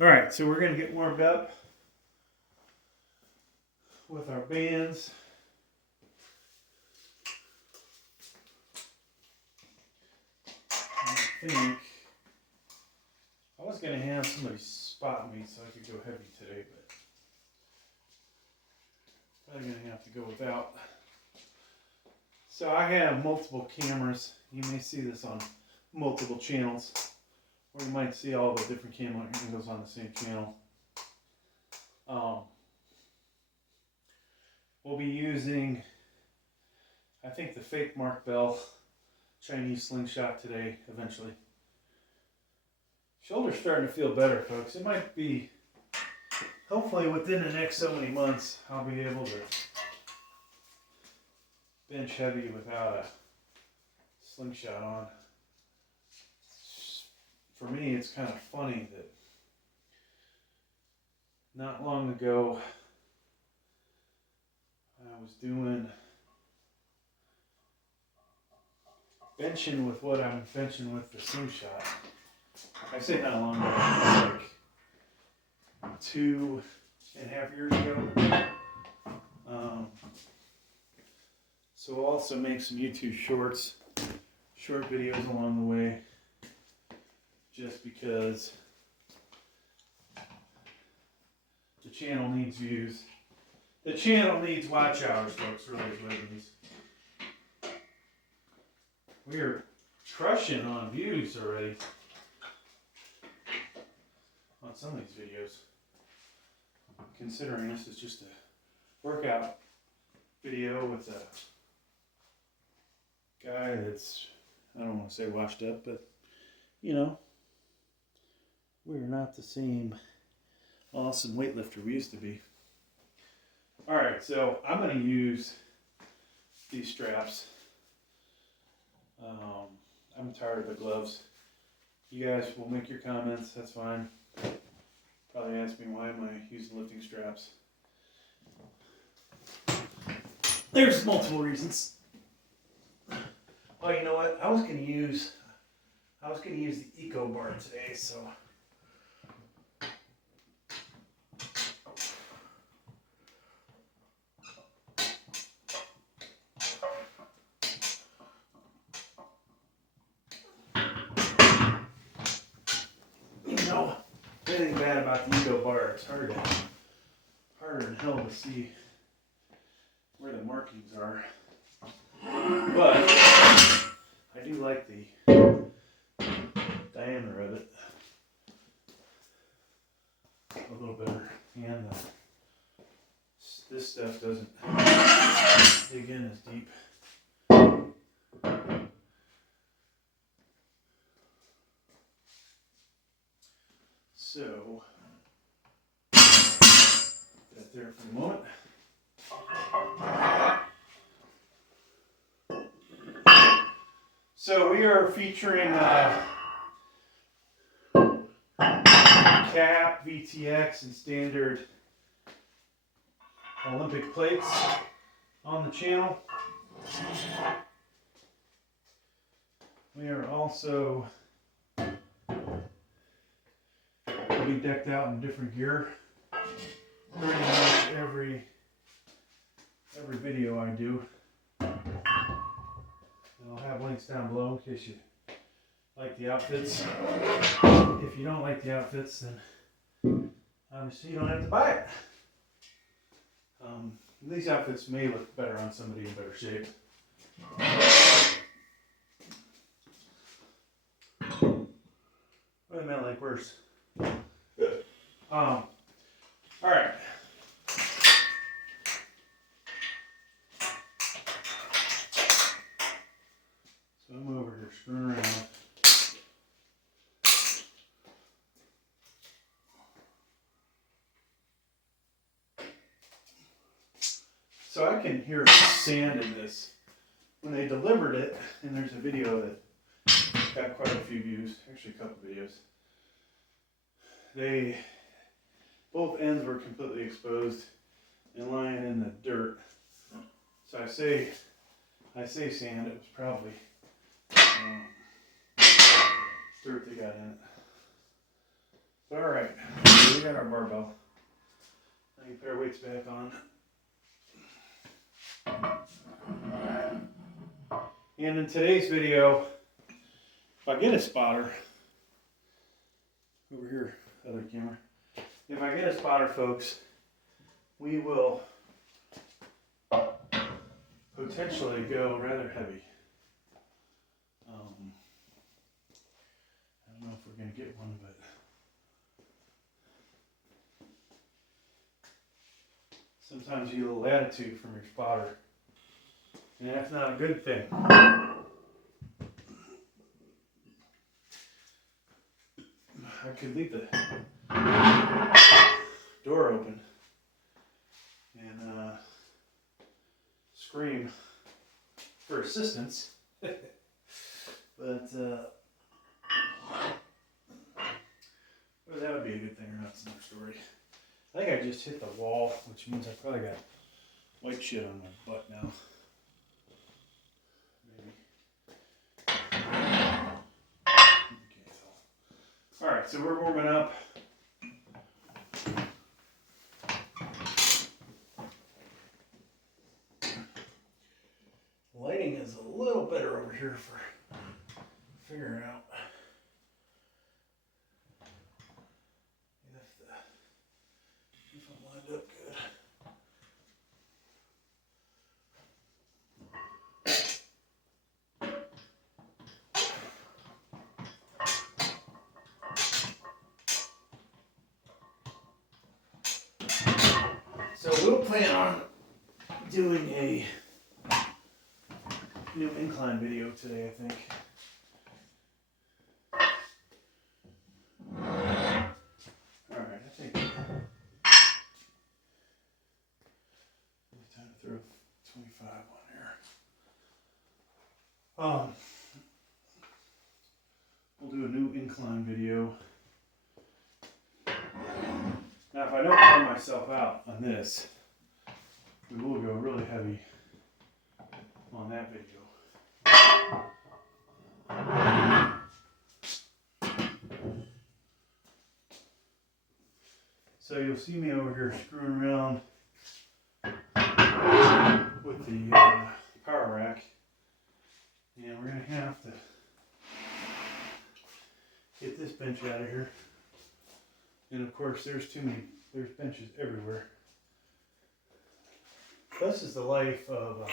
Alright, so we're going to get warmed up with our bands. I think I was going to have somebody spot me so I could go heavy today, but probably going to have to go without. So I have multiple cameras. You may see this on multiple channels, or you might see all the different camera angles on the same channel. We'll be using, I think, the fake Mark Bell Chinese slingshot today, eventually. Shoulder's starting to feel better, folks. It might be, hopefully within the next so many months, I'll be able to bench heavy without a slingshot on. For me, it's kind of funny that not long ago, I was doing benching with what I'm benching with the slingshot. I say not long ago, like 2.5 years ago. So we'll also make some YouTube short videos along the way, just because the channel needs views. The channel needs watch hours, folks, really is what it needs. We are crushing on views already on some of these videos, considering this is just a workout video with a guy that's, I don't want to say washed up, but you know, we're not the same awesome weightlifter we used to be. Alright, so I'm going to use these straps. I'm tired of the gloves. You guys will make your comments, that's fine. Probably ask me, why am I using lifting straps? There's multiple reasons. Oh, you know what? I was gonna use the Eco bar today, so you know, anything bad about the Eco bar, it's harder than hell to see where the markings are. But I do like the diameter of it a little better, and this stuff doesn't dig in as deep. So, put that there for a moment. So we are featuring cap, VTX, and standard Olympic plates on the channel. We are also will be decked out in different gear. Pretty much every video I do. I'll have links down below in case you like the outfits. If you don't like the outfits, then obviously you don't have to buy it. These outfits may look better on somebody in better shape. Wait a minute, like where's? All right. So I'm over here screwing around. So I can hear sand in this. When they delivered it, and there's a video that got quite a few views, actually a couple videos. Both ends were completely exposed and lying in the dirt. So I say sand, it was probably dirt they got in it. All right. we got our barbell. Now you put our weights back on. And in today's video, if I get a spotter, over here, other camera. If I get a spotter, folks, we will potentially go rather heavy. I don't know if we're going to get one, but sometimes you get a little attitude from your spotter, and that's not a good thing. I could leave the door open and scream for assistance, but whether that would be a good thing or not is another story. I think I just hit the wall, which means I probably got white shit on my butt now. Maybe. Okay, so. Alright, so we're warming up. Lighting is a little better over here for figuring out if I'm lined up good. So we'll plan on doing a new incline video today, I think. Alright, I think it's time to throw 25 on there. We'll do a new incline video. Now if I don't burn myself out on this, we will go really heavy on that video. So you'll see me over here screwing around with the power rack, and we're going to have to get this bench out of here. And of course there's benches everywhere. This is the life of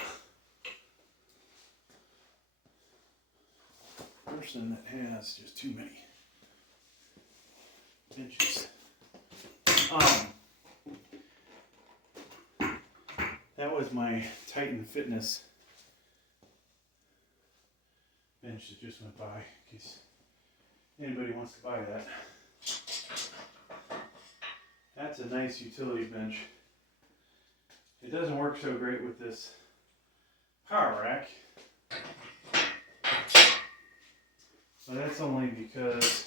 a person that has just too many benches. That was my Titan Fitness bench that just went by, in case anybody wants to buy that. That's a nice utility bench. It doesn't work so great with this power rack, but that's only because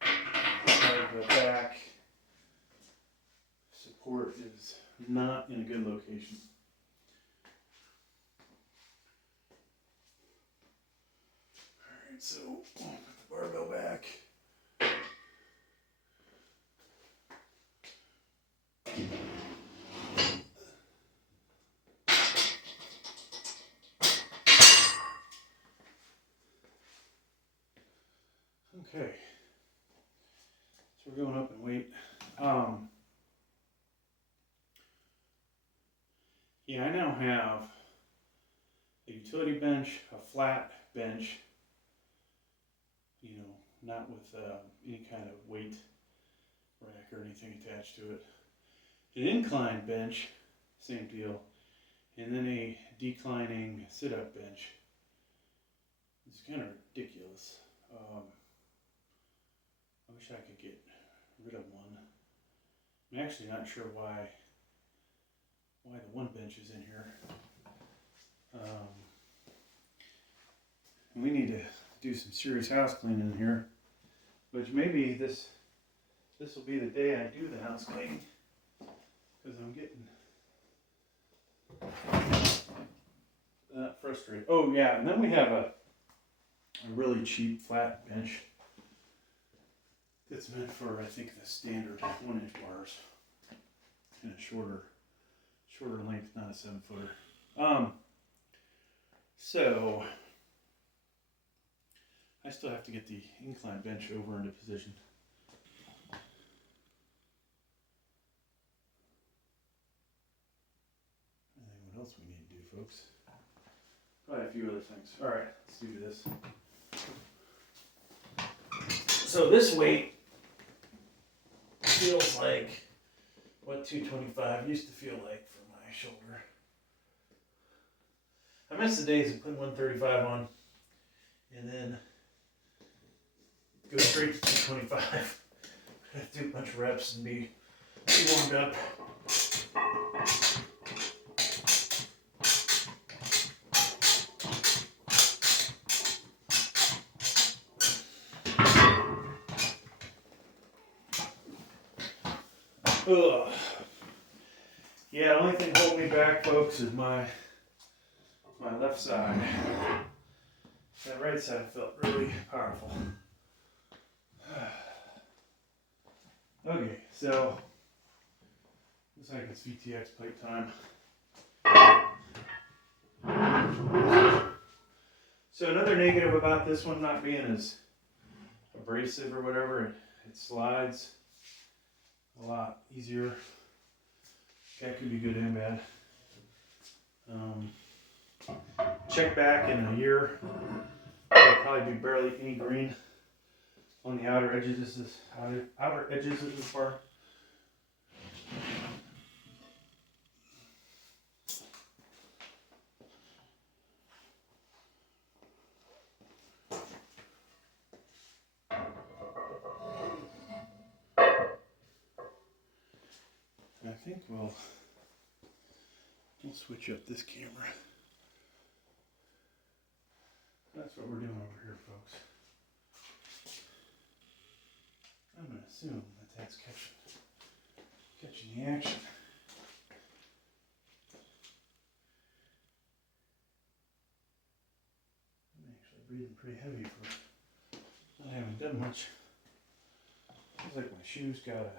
the back support is not in a good location. Alright, so I'll put the barbell back. Okay, so we're going up in weight. Yeah, I now have a utility bench, a flat bench, you know, not with any kind of weight rack or anything attached to it. An incline bench, same deal, and then a declining sit-up bench. It's kind of ridiculous. I wish I could get rid of one. I'm actually not sure why the one bench is in here. We need to do some serious house cleaning in here, which maybe this will be the day I do the house cleaning, because I'm getting frustrated. Oh yeah, and then we have a a really cheap flat bench that's meant for, I think, the standard 1-inch bars and a shorter length, not a 7-footer. So I still have to get the incline bench over into position. And what else we need to do, folks? Probably a few other things. All right, let's do this. So this weight feels like what 225 used to feel like for my shoulder. I miss the days of putting 135 on and then go straight to 225. Do a bunch of reps and be warmed up. Ugh. Yeah, the only thing holding me back, folks, is my left side. That right side felt really powerful. Okay, so looks like it's VTX plate time. So another negative about this one not being as abrasive or whatever, it slides a lot easier. That could be good and bad. Check back in a year. There'll probably be barely any green on the outer edges. Outer edges of this bar. I think we'll switch up this camera. That's what we're doing over here, folks. I'm going to assume that that's catching the action. I'm actually breathing pretty heavy for not having done much. Feels like my shoes got a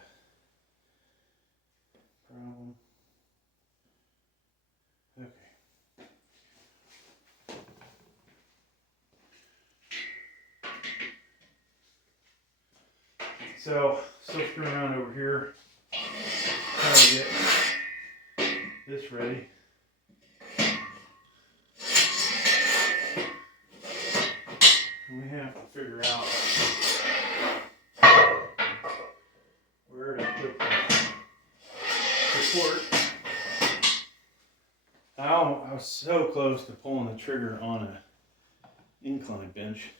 problem. Okay. So, still screwing around over here, trying to get this ready. And we have to figure out where to put the support. I was so close to pulling the trigger on an incline bench,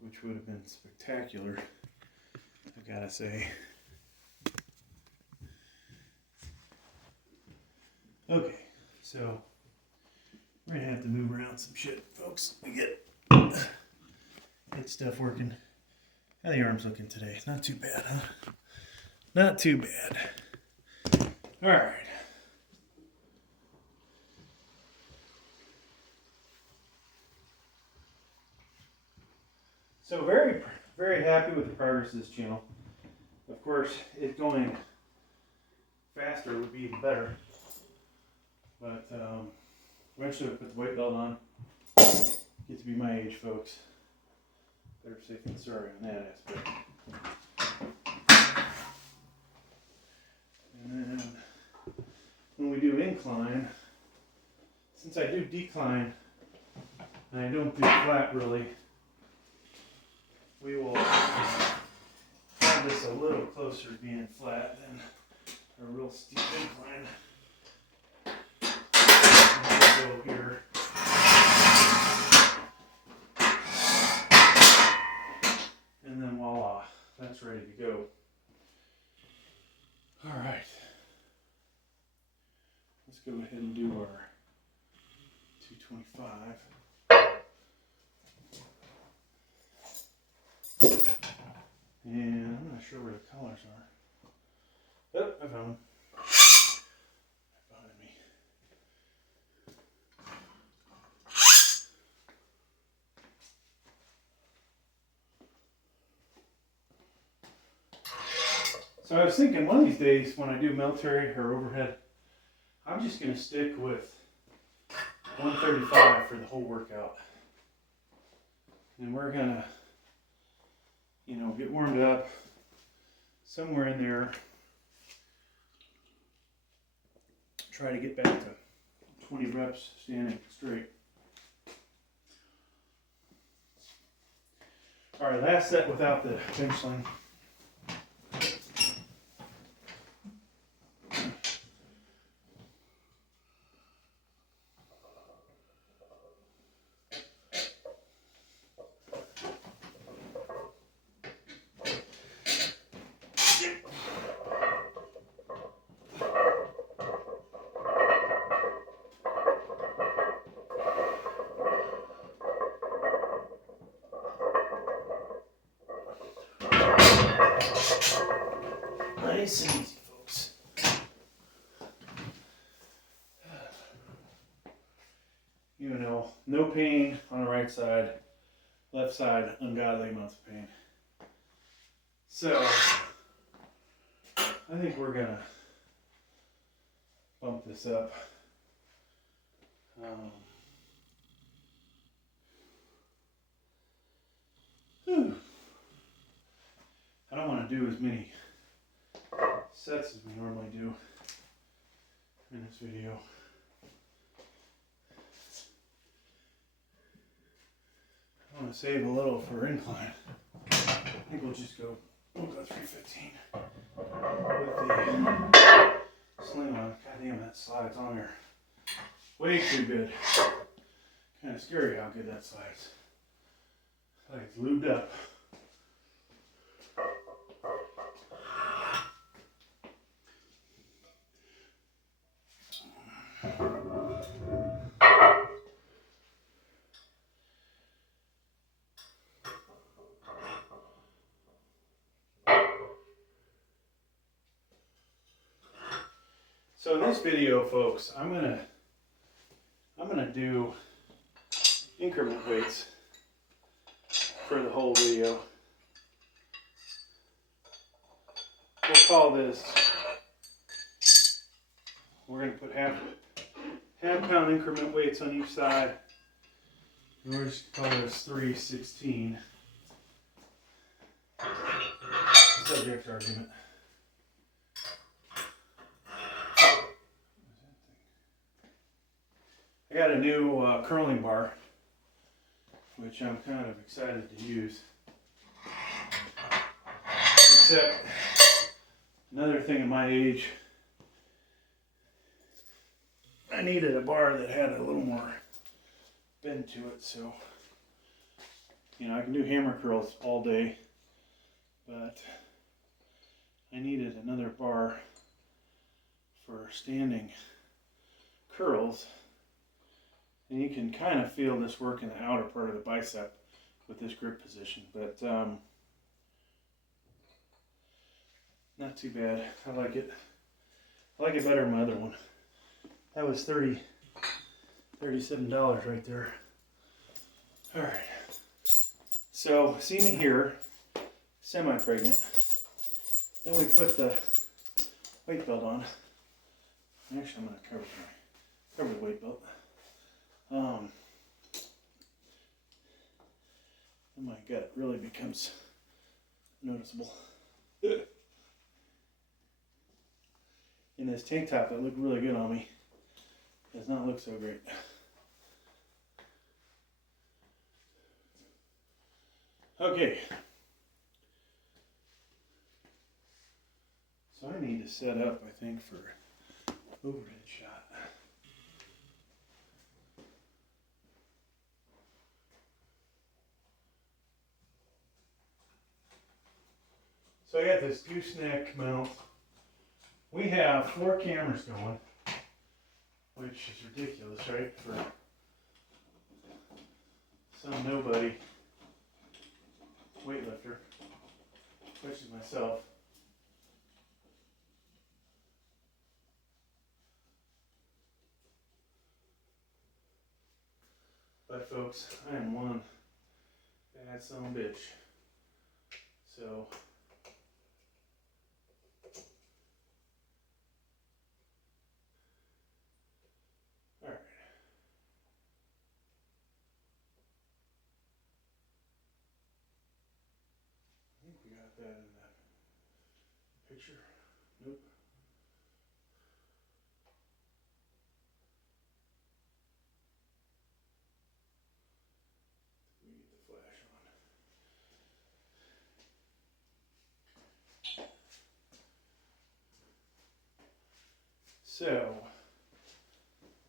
which would have been spectacular, I gotta say. Okay, so we're gonna have to move around some shit, folks. We get stuff working. How the arms looking today? Not too bad, huh? Not too bad. All right. So very, very happy with the progress of this channel. Of course, it going faster would be even better. But eventually we'll put the weight belt on. Get to be my age, folks. Better safe than sorry on that aspect. And then when we do incline, since I do decline and I don't do flat really, we will have this a little closer to being flat than a real steep incline. And we'll go here. And then voila, that's ready to go. All right. Let's go ahead and do our 225. And I'm not sure where the colors are. Oh, I found them. Behind me. So I was thinking one of these days when I do military or overhead, I'm just going to stick with 135 for the whole workout. And we're going to, you know, get warmed up somewhere in there. Try to get back to 20 reps standing straight. All right, last set without the bench sling. Nice and easy, folks. You know, no pain on the right side, left side, ungodly amounts of pain. So, I think we're gonna bump this up. I don't want to do as many sets as we normally do in this video. I want to save a little for incline. I think we'll go 315 with the sling on. God damn, that slides on there way too good. Kind of scary how good that slides. Like it's lubed up. So in this video, folks, I'm gonna do increment weights for the whole video. We'll call this, we're gonna put half pound increment weights on each side. And we're just gonna call this 316. Subject argument. I got a new curling bar, which I'm kind of excited to use. Except, another thing at my age, I needed a bar that had a little more bend to it, so, you know, I can do hammer curls all day, but I needed another bar for standing curls. And you can kind of feel this work in the outer part of the bicep with this grip position, but not too bad. I like it. I like it better than my other one. That was $37 right there. All right. So see me here, semi-pregnant. Then we put the weight belt on. Actually, I'm going to cover the weight belt. And my gut really becomes noticeable. In this tank top that looked really good on me does not look so great. Okay. So I need to set up, I think, for overhead shot. So I got this gooseneck mount. We have 4 cameras going, which is ridiculous, right? For some nobody weightlifter, which is myself. But folks, I am one bad son of a bitch. So that in that picture. Nope. We get the flash on. So,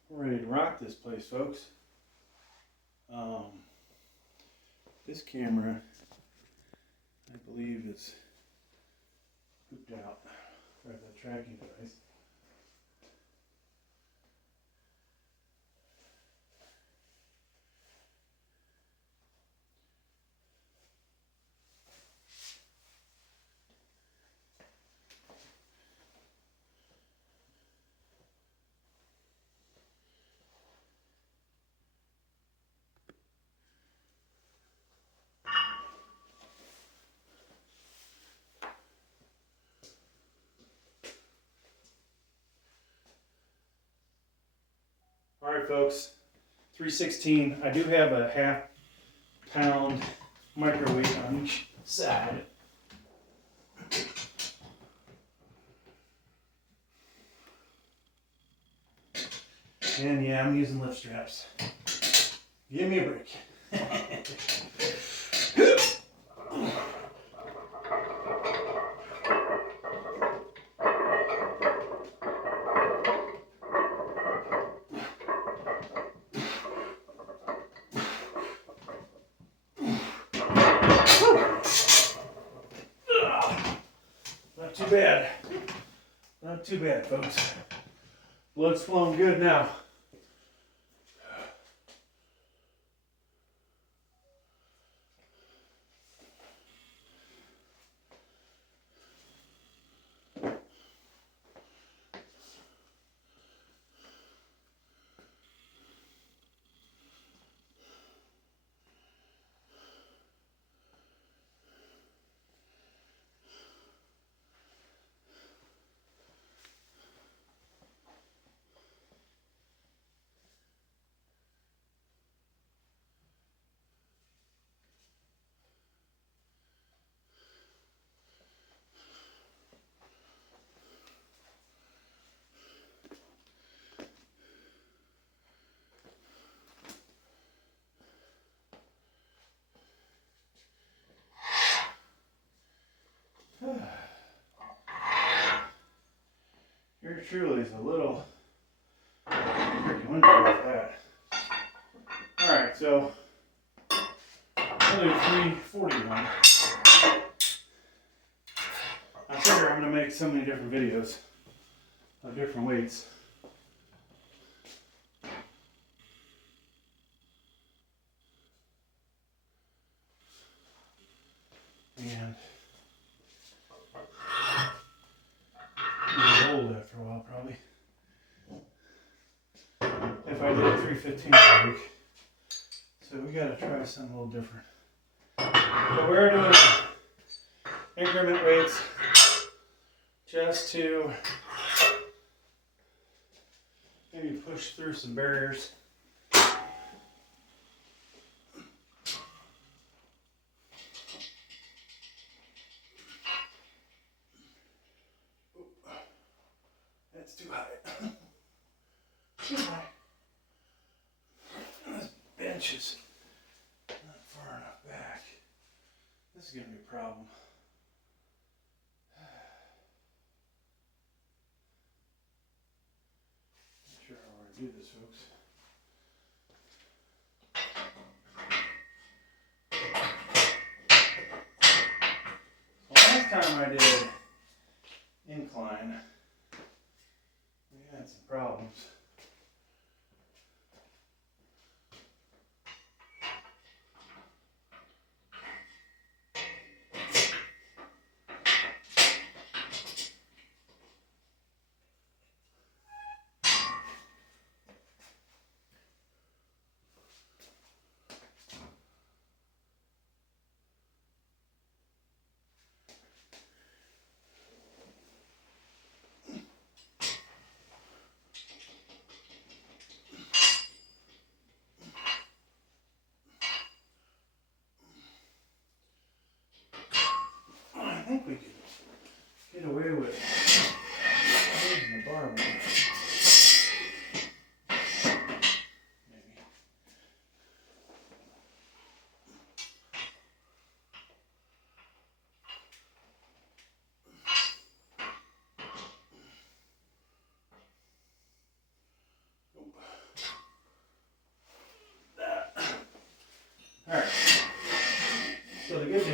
we're ready to rock this place, folks. This camera, I believe, is hooked out for the tracking device. Alright folks, 316. I do have a half-pound microwave on each side. And yeah, I'm using lift straps. Give me a break. Not too bad. Not too bad, folks. Blood's flowing good now. Here truly is a little tricky window with that. Alright, so I'll do 341. I figure I'm going to make so many different videos of different weights. And get old after a while, probably. If I did 315 a week. So we got to try something a little different. But we're doing increment weights just to maybe push through some barriers. That's too high. Too high. This bench is not far enough back. This is going to be a problem. Not sure how we're going to do this, folks. Last time I did incline, we had some problems.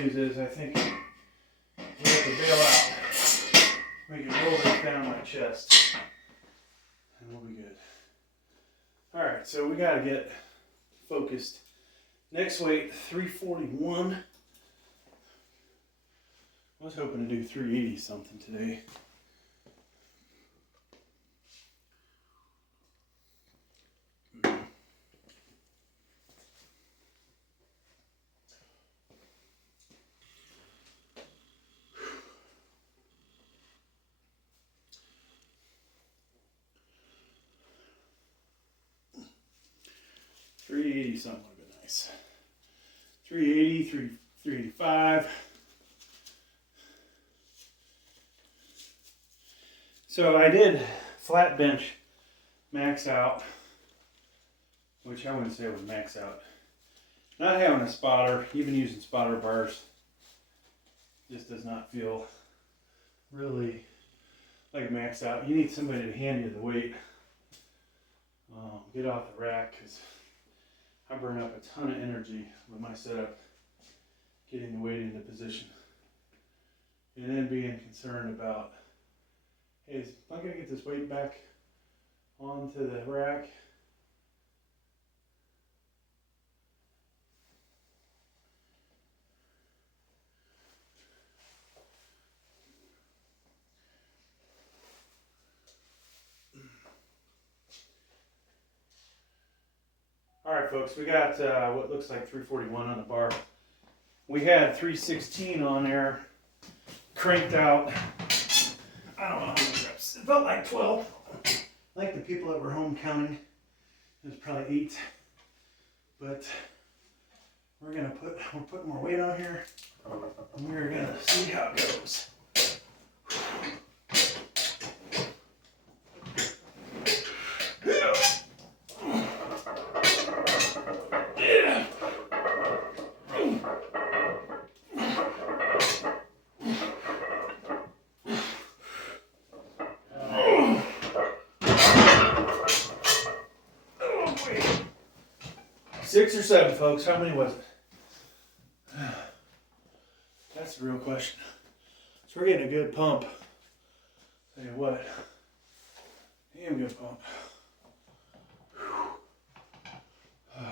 news is I think we have to bail out. We can roll this down my chest and we'll be good. Alright, so we gotta get focused. Next weight, 341. I was hoping to do 380 something today. $380 something would have been nice. 380, 385. So I did flat bench max out, which I wouldn't say it was max out. Not having a spotter, even using spotter bars, just does not feel really like max out. You need somebody to hand you the weight. Get off the rack, because I burn up a ton of energy with my setup getting the weight into position. And then being concerned about, hey, am I going to get this weight back onto the rack? Alright folks, we got what looks like 341 on the bar. We had 316 on there, cranked out, I don't know how many reps. It felt like 12. Like the people that were home counting, it was probably 8. But we're putting more weight on here, and we're gonna see how it goes. Six or seven, folks. How many was it? That's the real question. So we're getting a good pump. Tell you what, damn good pump. All right.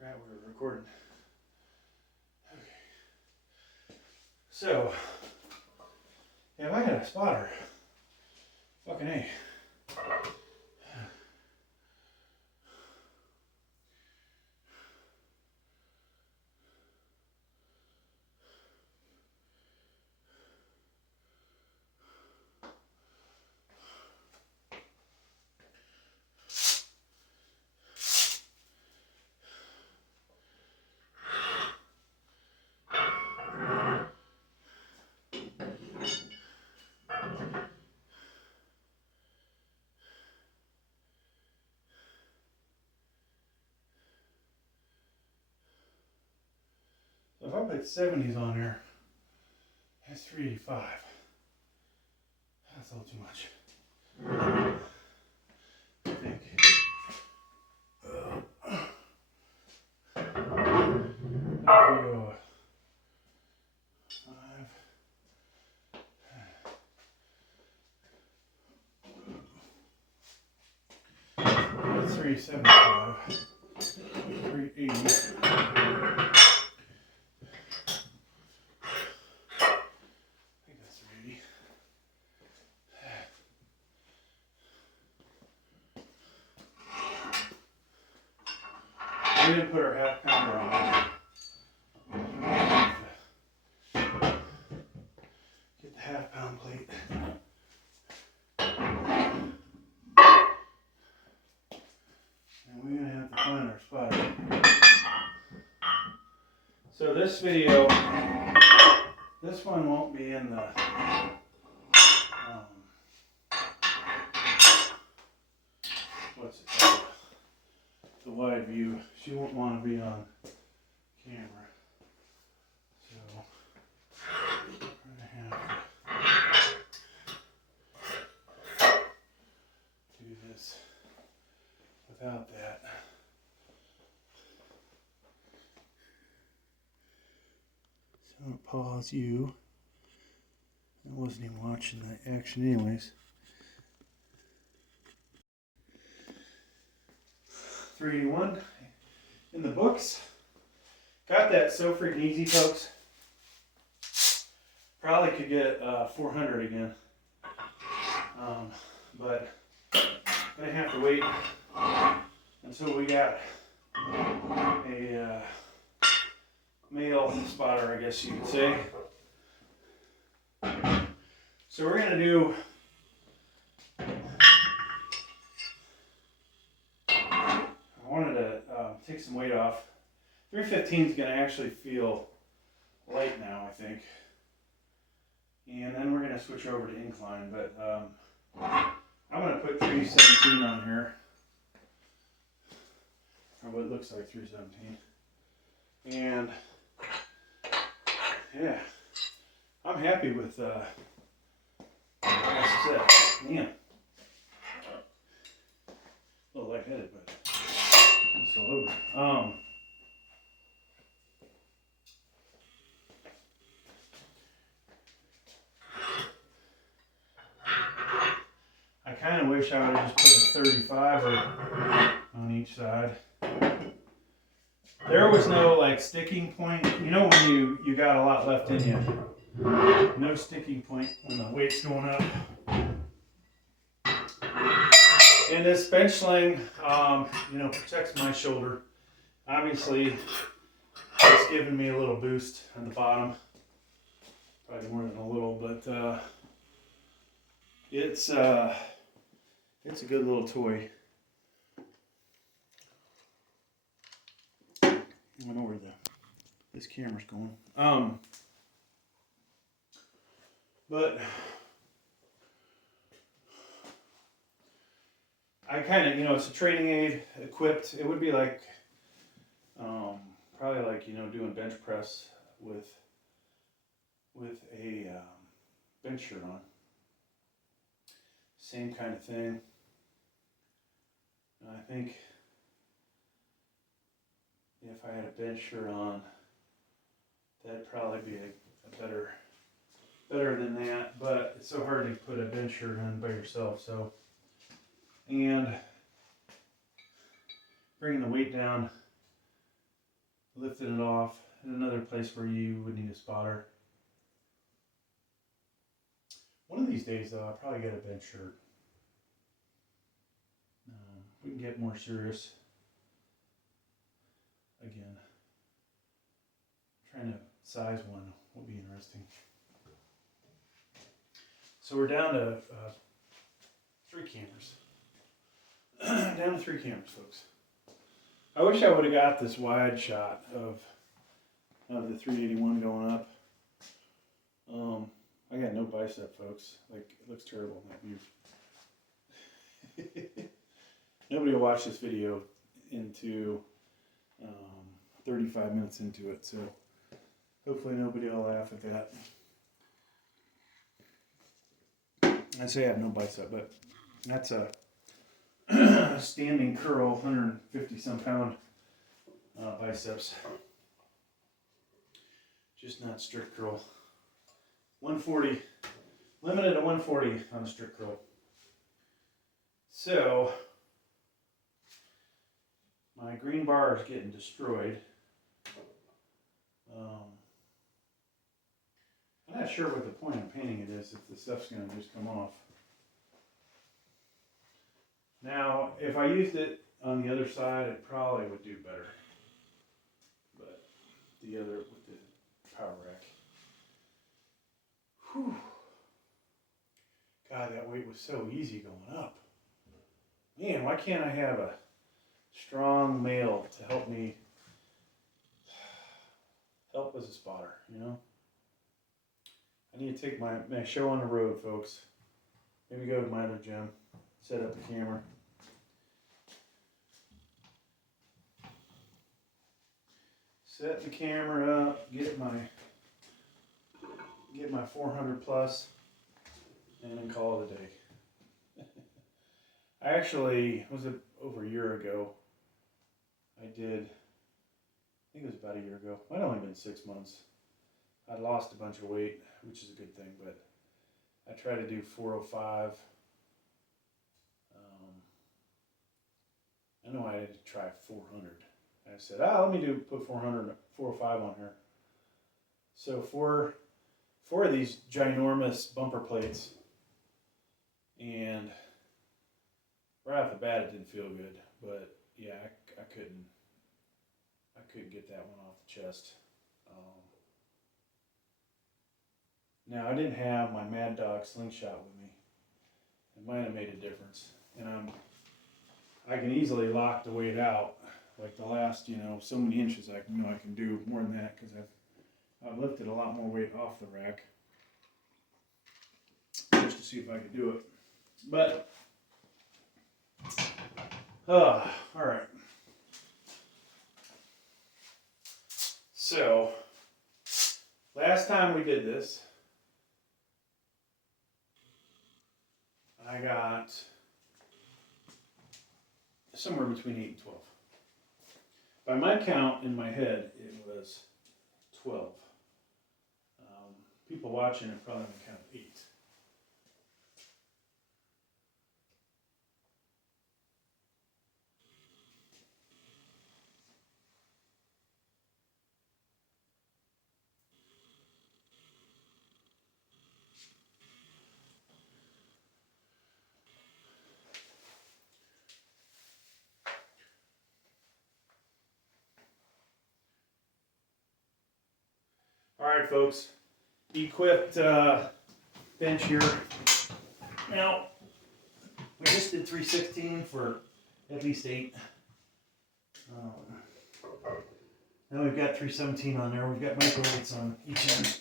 Right, we're recording. Okay. So, yeah, if I had a spotter, fucking A. If I put 70s on there, that's 385. That's a little too much. I think. Go 5. 375. 380. We didn't put our half pounder on. Get the half pound plate. And we're going to have to find our spotter. So this video, this one won't be in the what's it called? The wide view. She won't want to be on camera. So we're going to have to do this without that. Don't pause you. I wasn't even watching that action anyways. 381 in the books. Got that so freaking easy, folks. Probably could get 400 again. But gonna have to wait until we got a male spotter, I guess you could say. So we're gonna do I wanted to take some weight off. 315 is gonna actually feel light now, I think. And then we're gonna switch over to incline, but I'm gonna put 317 on here. Or what looks like 317. And yeah, I'm happy with that set. Man, a little lightheaded, but I'm still over. I kind of wish I would have just put a 35 on each side. There was no like sticking point. You know when you got a lot left in you. No sticking point when the weight's going up. And this bench sling, protects my shoulder. Obviously, it's giving me a little boost on the bottom. Probably more than a little, but it's a good little toy. I don't know where this camera's going. But I kind of, it's a training aid equipped. It would be like, probably like, doing bench press with a bench shirt on. Same kind of thing. And I think if I had a bench shirt on, that'd probably be a better than that, but it's so hard to put a bench shirt on by yourself. So, and bringing the weight down, lifting it off, and another place where you would need a spotter. One of these days, though, I'll probably get a bench shirt. We can get more serious. Again, trying to size one will be interesting. So we're down to 3 cameras. Down to 3 cameras, folks. I wish I would have got this wide shot of the 381 going up. I got no bicep, folks. Like, it looks terrible in that view. Nobody will watch this video into 35 minutes into it, so hopefully nobody will laugh at that. I say I have no bicep, but that's a standing curl, 150 some pound biceps. Just not strict curl. 140, limited to 140 on a strict curl. So, my green bar is getting destroyed. I'm not sure what the point of painting it is if the stuff's going to just come off. Now, if I used it on the other side, it probably would do better. But the other with the power rack. Whew. God, that weight was so easy going up. Man, why can't I have a strong male to help me help as a spotter, I need to take my show on the road, folks. Maybe go to my other gym, set up the camera. Set the camera up, get my 400 plus, and then call it a day. I actually, was it over a year ago? I think it was about a year ago. Might have only been 6 months. I lost a bunch of weight, which is a good thing, but I try to do 405. I know I had to try 400. I said, let me put 405 on her. So four of these ginormous bumper plates, and right off the bat it didn't feel good, but yeah, I couldn't get that one off the chest. Now I didn't have my Mad Dog slingshot with me. It might have made a difference, and I can easily lock the weight out, like the last, so many inches. I can do more than that because I've lifted a lot more weight off the rack just to see if I could do it. But all right. So last time we did this, I got somewhere between 8 and 12. By my count in my head, it was 12. People watching are probably going to count 8. Alright folks, equipped bench here. Now, we just did 316 for at least 8. Now we've got 317 on there. We've got micro weights on each end.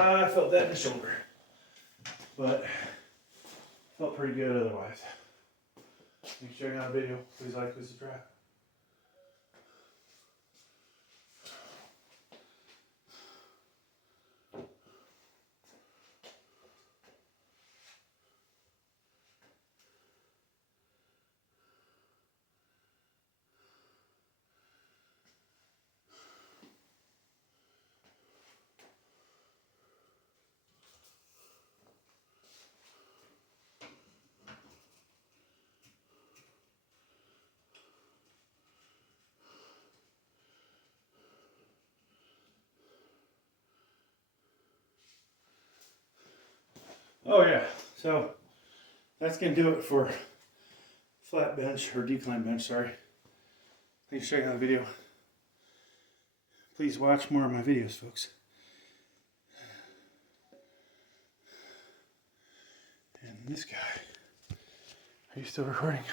I felt that in the shoulder, but felt pretty good otherwise. Thanks for checking out the video. Please like, please subscribe. Oh yeah, so that's going to do it for flat bench, or decline bench, sorry. Thanks for checking out the video. Please watch more of my videos, folks. And this guy, are you still recording?